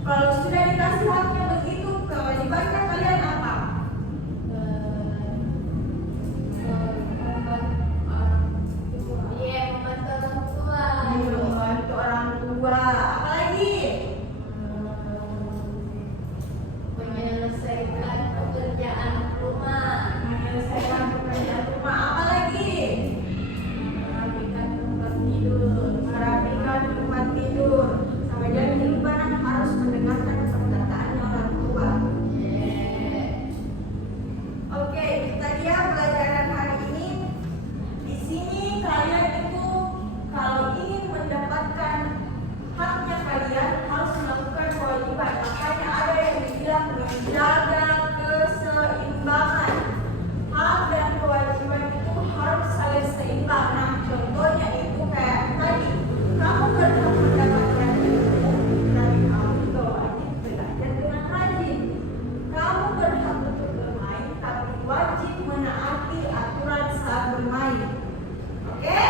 Kalau sudah dikasih haknya begitu, kewajibannya kalian apa? Membantu orang tua. Apalagi? Menyelesaikan pekerjaan rumah. Menyelesaikan pekerjaan rumah. Apalagi? Merapikan tempat tidur. Merapikan tempat tidur. Sampai jangan lupa harus mendengarkan perkataannya orang tua. Oke, kita lihat pelajaran hari ini. Di sini kalian itu kalau ingin mendapatkan haknya kalian harus melakukan kewajiban. Makanya ada yang dibilang menjaga keseimbangan. Hak dan kewajiban itu harus saling seimbang. Nah, contohnya itu kayak tadi, kamu berhak mendapatkan ilmu dari kamu juga wajib belajar dengan rajin. Kamu berhak untuk bermain, tapi wajib menaati aturan saat bermain. Oke?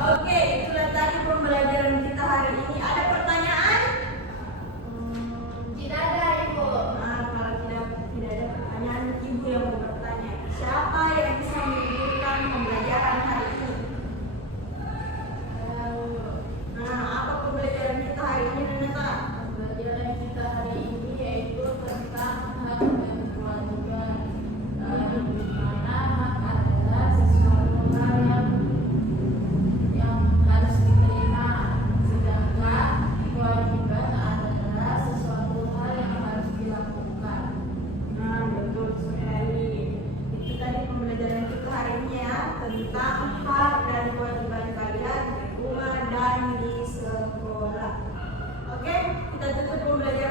Oke, itulah tadi pembelajaran kita hari ini. Ada pertanyaan? Tidak ada, Ibu. Nah, kalau tidak ada pertanyaan, ibu yang mau bertanya. Siapa yang bisa menunjukkan pembelajaran hari ini? Nah, apa pembelajaran kita hari ini, Neta? Pembelajaran kita hari ini yaitu tentang hak dan kewajiban. Di mana hak adalah sesuatu hal yang harus diterima, sedangkan kewajiban adalah sesuatu hal yang harus dilakukan. Nah, betul sekali. Itu tadi pembelajaran kita hari ini ya, tentang hak dan kewajiban kalian di rumah dan di sekolah. Oke, kita tutup pembelajaran